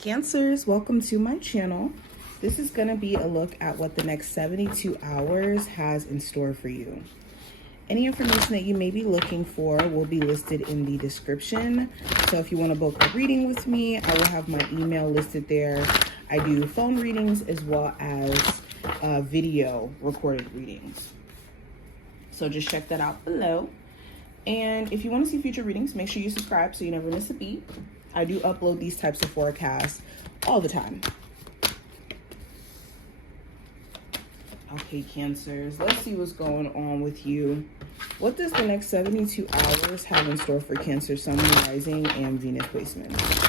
Cancers, welcome to my channel. This is going to be a look at what the next 72 hours has in store for you. Any information that you may be looking for will be listed in the description. So if you want to book a reading with me, I will have my email listed there. I do phone readings as well as video recorded readings. So just check that out below. And if you want to see future readings, make sure you subscribe so you never miss a beat. I do upload these types of forecasts all the time. Okay, Cancers, let's see what's going on with you. What does the next 72 hours have in store for Cancer, Sun, Moon, Rising, and Venus placements?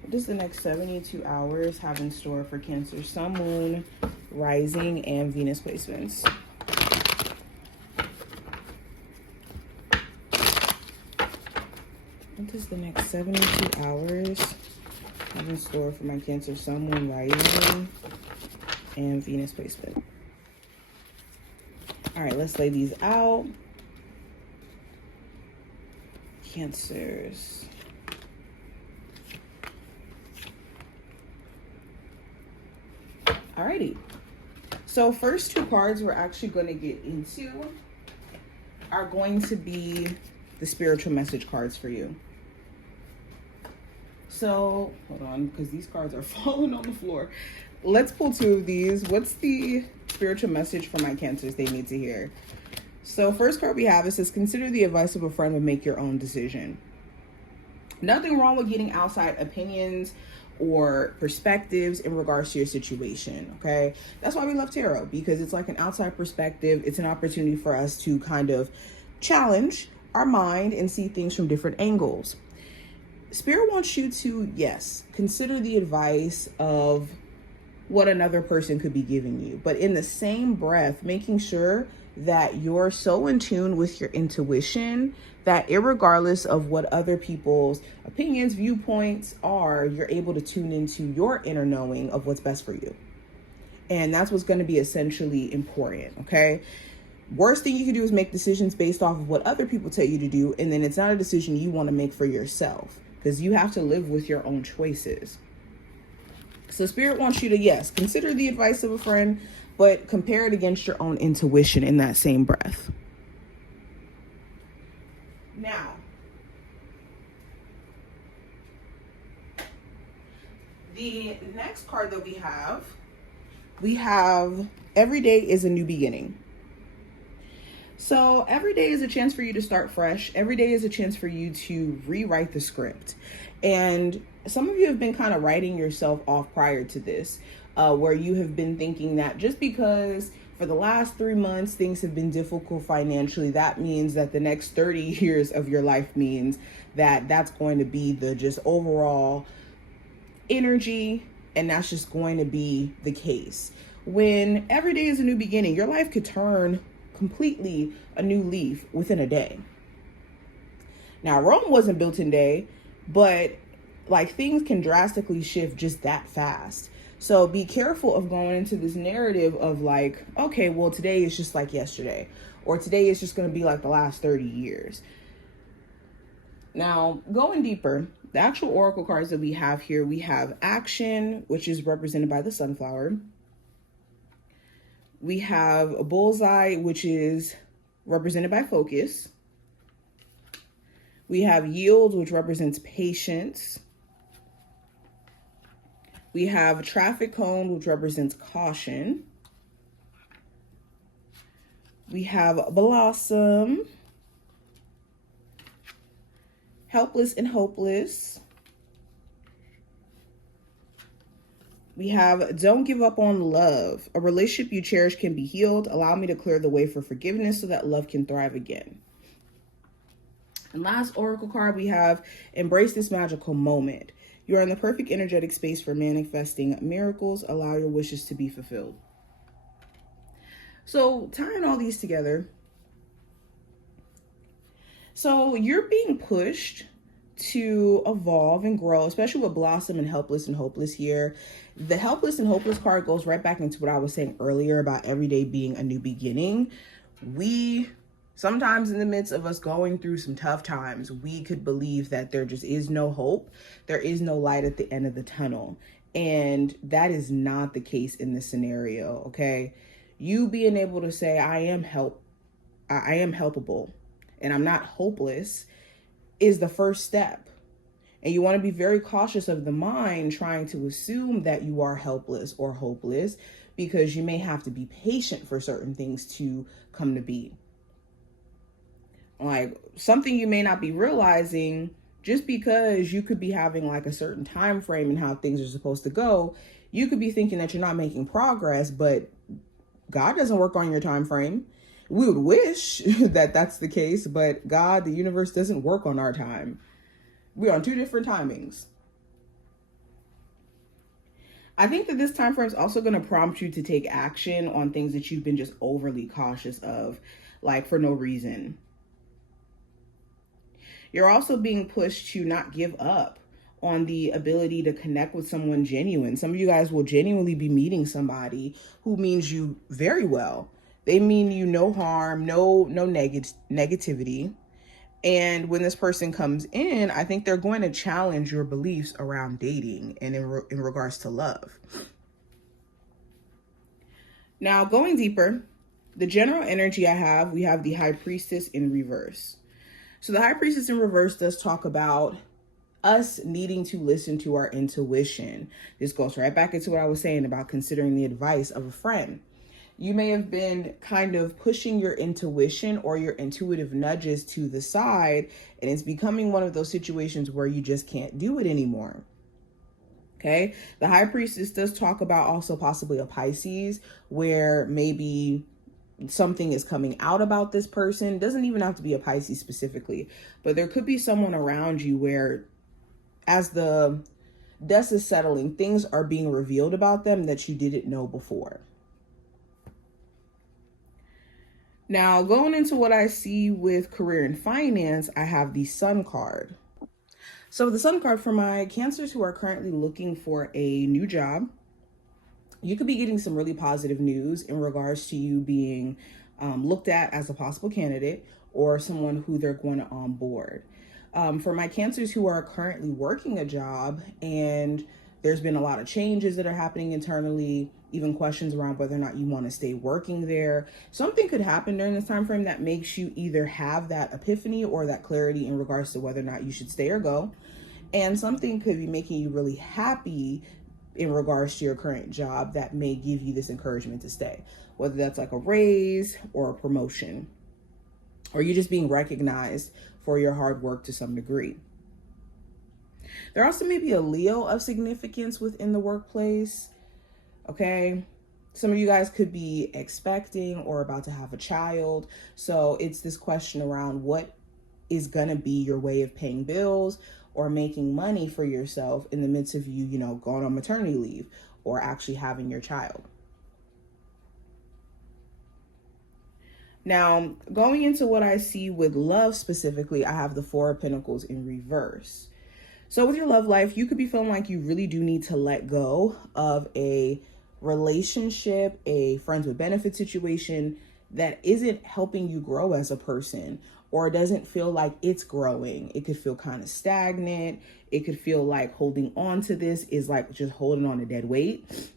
What does the next 72 hours have in store for Cancer, Sun, Moon, Rising, and Venus placements? What does the next 72 hours have in store for my Cancer, Sun, Moon, Rising, and Venus placement? All right, let's lay these out. Cancers. Alrighty. So first two cards we're actually going to get into are going to be the spiritual message cards for you. So, hold on, because these cards are falling on the floor. Let's pull two of these. What's the spiritual message for my Cancers they need to hear? So, first card we have, it says, consider the advice of a friend and make your own decision. Nothing wrong with getting outside opinions or perspectives in regards to your situation, okay? That's why we love tarot, because it's like an outside perspective. It's an opportunity for us to kind of challenge our mind and see things from different angles. Spirit wants you to, yes, consider the advice of what another person could be giving you, but in the same breath, making sure that you're so in tune with your intuition that irregardless of what other people's opinions, viewpoints are, you're able to tune into your inner knowing of what's best for you. And that's what's going to be essentially important, okay? Worst thing you can do is make decisions based off of what other people tell you to do, and then it's not a decision you want to make for yourself, because you have to live with your own choices. So Spirit wants you to, yes, consider the advice of a friend, but compare it against your own intuition in that same breath. Now, the next card that we have every day is a new beginning. So every day is a chance for you to start fresh. Every day is a chance for you to rewrite the script. And some of you have been kind of writing yourself off prior to this, where you have been thinking that just because for the last 3 months things have been difficult financially, that means that the next 30 years of your life means that that's going to be the just overall energy, and that's just going to be the case. When every day is a new beginning, your life could turn completely a new leaf within a day. Now, Rome wasn't built in a day, but like things can drastically shift just that fast. So be careful of going into this narrative of like, okay, well, today is just like yesterday, or today is just going to be like the last 30 years. Now, going deeper, the actual oracle cards that we have here, we have Action, which is represented by the sunflower. We have a Bullseye, which is represented by Focus. We have Yield, which represents patience. We have Traffic Cone, which represents caution. We have Blossom, Helpless and Hopeless. We have Don't Give Up on Love. A relationship you cherish can be healed. Allow me to clear the way for forgiveness so that love can thrive again. And last oracle card, we have Embrace This Magical Moment. You are in the perfect energetic space for manifesting miracles. Allow your wishes to be fulfilled. So tying all these together, so you're being pushed to evolve and grow, especially with Blossom and Helpless and Hopeless here. The Helpless and Hopeless card goes right back into what I was saying earlier about every day being a new beginning. We Sometimes in the midst of us going through some tough times, we could believe that there just is no hope. There is no light at the end of the tunnel. And that is not the case in this scenario, okay? You being able to say, I am helpable, and I'm not hopeless is the first step. And you want to be very cautious of the mind trying to assume that you are helpless or hopeless, because you may have to be patient for certain things to come to be. Like something you may not be realizing, just because you could be having like a certain time frame and how things are supposed to go, you could be thinking that you're not making progress, but God doesn't work on your time frame. We would wish that that's the case, but God, the universe, doesn't work on our time. We're on two different timings. I think that this time frame is also going to prompt you to take action on things that you've been just overly cautious of, like for no reason. You're also being pushed to not give up on the ability to connect with someone genuine. Some of you guys will genuinely be meeting somebody who means you very well. They mean you no harm, no negativity. And when this person comes in, I think they're going to challenge your beliefs around dating and in regards to love. Now, going deeper, the general energy we have the High Priestess in reverse. So the High Priestess in reverse does talk about us needing to listen to our intuition. This goes right back into what I was saying about considering the advice of a friend. You may have been kind of pushing your intuition or your intuitive nudges to the side, and it's becoming one of those situations where you just can't do it anymore. Okay. The High Priestess does talk about also possibly a Pisces, where maybe something is coming out about this person. Doesn't even have to be a Pisces specifically, but there could be someone around you where, as the dust is settling, things are being revealed about them that you didn't know before. Now, going into what I see with career and finance, I have the Sun card. So the Sun card, for my Cancers who are currently looking for a new job, you could be getting some really positive news in regards to you being looked at as a possible candidate or someone who they're going to onboard. For my Cancers who are currently working a job and there's been a lot of changes that are happening internally, even questions around whether or not you want to stay working there, something could happen during this time frame that makes you either have that epiphany or that clarity in regards to whether or not you should stay or go. And something could be making you really happy in regards to your current job that may give you this encouragement to stay, whether that's like a raise or a promotion, or you just being recognized for your hard work to some degree. There also may be a Leo of significance within the workplace. Okay. Some of you guys could be expecting or about to have a child. So it's this question around what is going to be your way of paying bills or making money for yourself in the midst of you, going on maternity leave or actually having your child. Now, going into what I see with love specifically, I have the Four of Pentacles in reverse. So with your love life, you could be feeling like you really do need to let go of a relationship, a friends with benefit situation that isn't helping you grow as a person, or doesn't feel like it's growing. It could feel kind of stagnant. It could feel like holding on to this is like just holding on to dead weight.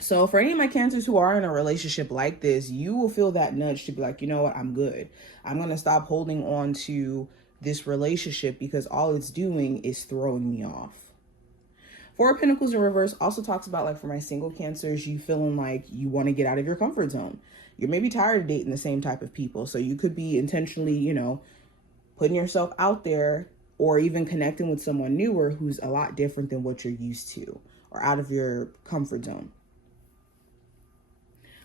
So for any of my Cancers who are in a relationship like this, you will feel that nudge to be like, you know what, I'm good. I'm going to stop holding on to this relationship because all it's doing is throwing me off. Four of Pentacles in reverse also talks about, like, for my single Cancers, you feeling like you want to get out of your comfort zone. You're maybe tired of dating the same type of people. So you could be intentionally, putting yourself out there or even connecting with someone newer who's a lot different than what you're used to or out of your comfort zone.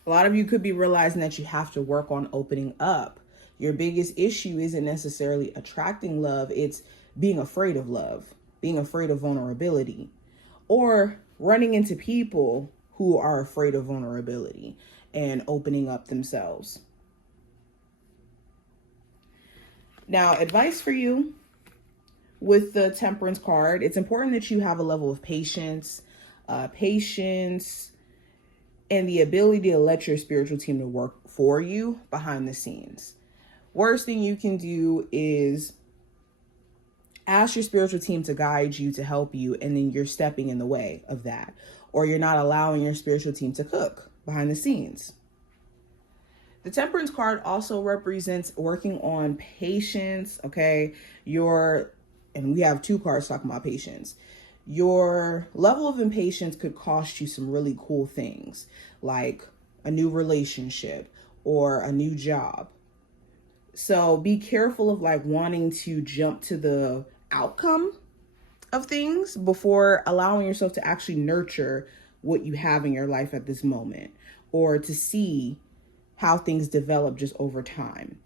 A lot of you could be realizing that you have to work on opening up. Your biggest issue isn't necessarily attracting love. It's being afraid of love, being afraid of vulnerability, or running into people who are afraid of vulnerability and opening up themselves. Now, advice for you with the Temperance card, it's important that you have a level of patience, and the ability to let your spiritual team to work for you behind the scenes. Worst thing you can do is ask your spiritual team to guide you, to help you, and then you're stepping in the way of that. Or you're not allowing your spiritual team to cook behind the scenes. The Temperance card also represents working on patience, okay? And we have 2 cards talking about patience. Your level of impatience could cost you some really cool things, like a new relationship or a new job. So be careful of like wanting to jump to the outcome of things before allowing yourself to actually nurture what you have in your life at this moment, or to see how things develop just over time.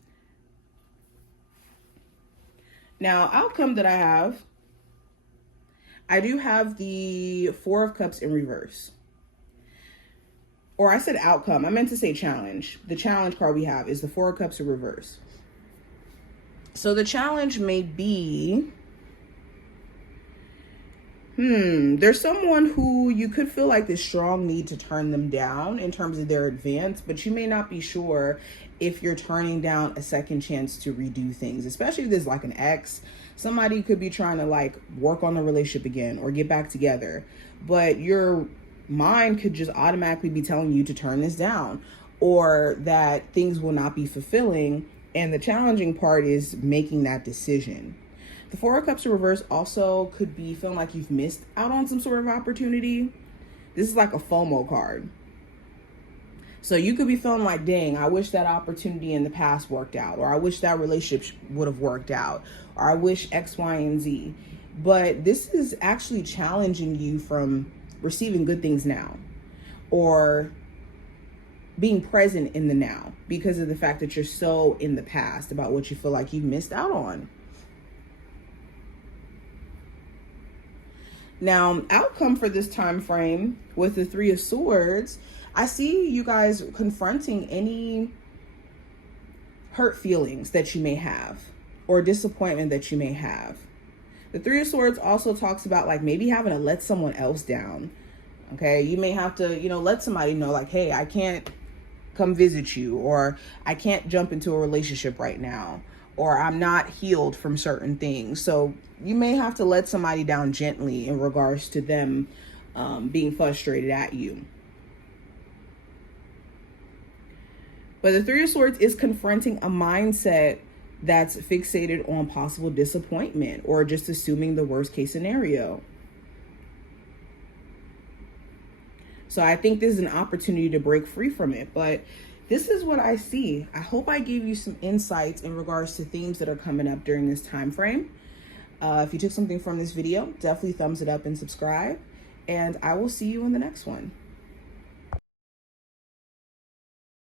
Now, outcome that I do have the 4 of Cups in reverse. Or I said outcome, I meant to say challenge. The challenge card we have is the 4 of Cups in reverse. So the challenge may be, there's someone who you could feel like this strong need to turn them down in terms of their advance, but you may not be sure if you're turning down a second chance to redo things, especially if there's like an ex. Somebody could be trying to like work on the relationship again or get back together, but your mind could just automatically be telling you to turn this down, or that things will not be fulfilling. And the challenging part is making that decision. The 4 of Cups in reverse also could be feeling like you've missed out on some sort of opportunity. This is like a FOMO card. So you could be feeling like, dang, I wish that opportunity in the past worked out, or I wish that relationship would have worked out, or I wish X, Y, and Z. But this is actually challenging you from receiving good things now, or being present in the now, because of the fact that you're so in the past about what you feel like you've missed out on. Now, outcome for this time frame with the 3 of Swords, I see you guys confronting any hurt feelings that you may have or disappointment that you may have. The 3 of Swords also talks about like maybe having to let someone else down. Okay, you may have to, let somebody know like, hey, I can't come visit you, or I can't jump into a relationship right now, or I'm not healed from certain things. So you may have to let somebody down gently in regards to them being frustrated at you. But the 3 of Swords is confronting a mindset that's fixated on possible disappointment or just assuming the worst case scenario. So I think this is an opportunity to break free from it. But this is what I see. I hope I gave you some insights in regards to themes that are coming up during this time frame. If you took something from this video, definitely thumbs it up and subscribe. And I will see you in the next one.